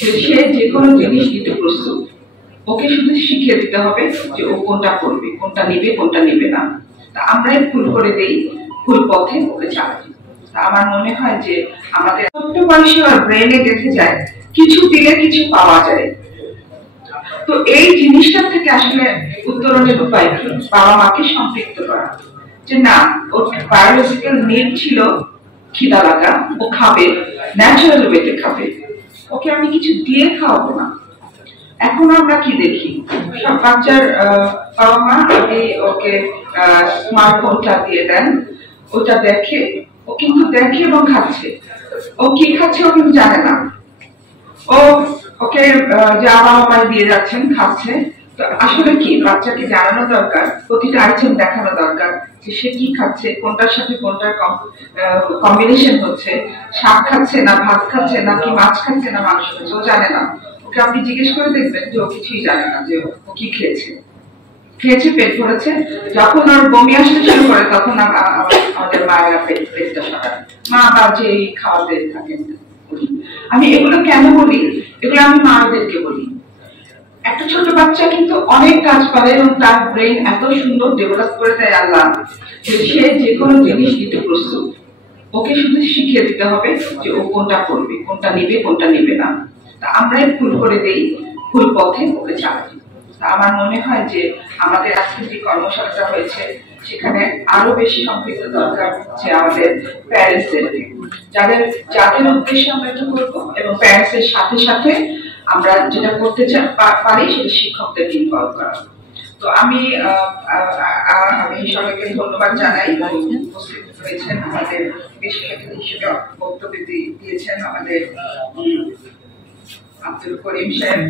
যে সে যে কোনো জিনিস দিতে প্রস্তুত, ওকে শুধু শিখিয়ে দিতে হবে যে ও কোনটা করবে, কোনটা নিবে, কোনটা নিবে না। তা আমরাই ভুল করে দেই, ভুল পথে ওকে চালাই। আমার মনে হয় যে আমাদের ছোট্ট বয়সে আর ব্রেনে গেঁথে যায়, কিছু দিলে কিছু পাওয়া যায়। তো এই জিনিসটা থেকে আসলে উত্তরণের উপায় কি? বাবা মাকে সম্পৃক্ত করা, যে না, ওর বায়োলজিক্যাল নিড ছিল খিদা লাগা, ও খাবে, ন্যাচারাল ওয়েতে খাবে, ওকে আমি কিছু দিয়ে খাওয়াবো না। এখন আমরা কি দেখি, সব বাচ্চার বাবা মা আগে ওকে স্মার্টফোনটা দিয়ে দেন, ওটা দেখে, ও কিন্তু দেখে এবং খাচ্ছে। ও কি খাচ্ছে ও কিন্তু জানে না, ও ওকে যা বাবা মা দিয়ে যাচ্ছেন খাচ্ছে। তো আসলে কি বাচ্চাকে জানানো দরকার, প্রতিটা আইটেম দেখানো দরকার যে সে কি খাচ্ছে, কোনটার সাথে কোনটার কম্বিনেশন হচ্ছে, শাক খাচ্ছে না ভাত খাচ্ছে, নাকি মাছ খাচ্ছে না মাংস খাচ্ছে, ও জানে না। ওকে আপনি জিজ্ঞেস করে দেখবেন যে ও কিছুই জানে না যে ও কি খেয়েছে। খেয়েছে, পেট ভরেছে, যখন ওর বমি আসতে শুরু করে তখন আমাদের মায়েরা পেটটা সরান, মা বাজে খাওয়াতে থাকেন। আমি এগুলো কেন বলি? এগুলো আমি মাদেরকে বলি। একটা ছোট বাচ্চা কিন্তু অনেক কাজ পারে এবং তার ব্রেন এত সুন্দর ডেভেলপ করে দেয় আল্লাহ, যে সে যে কোনো জিনিস দিতে প্রস্তুত, ওকে শুধু শিখিয়ে দিতে হবে যে ও কোনটা করবে, কোনটা নিবে, কোনটা নিবে না। তা আমরাই ভুল করে দেই, ভুল পথে ওকে চালাই। আমার মনে হয় যে আমাদের আজকে যে কর্মশালাটা হয়েছে সেখানে আরো বেশি সম্পৃক্ত দরকার হচ্ছে আমাদের প্যারেন্টসদেরকে, যাদের উদ্দেশ্যে আমরা এটা করবো, এবং প্যারেন্টসের সাথে সাথে আমরা যেটা করতে পারি সেটা শিক্ষকদের ইনভলভ করা। তো আমি সবাইকে ধন্যবাদ জানাই, উপস্থিত হয়েছেন আমাদের বিশেষ অতিথি হিসেবে বক্তব্য দিয়েছেন আমাদের আব্দুল করিম সাহেব,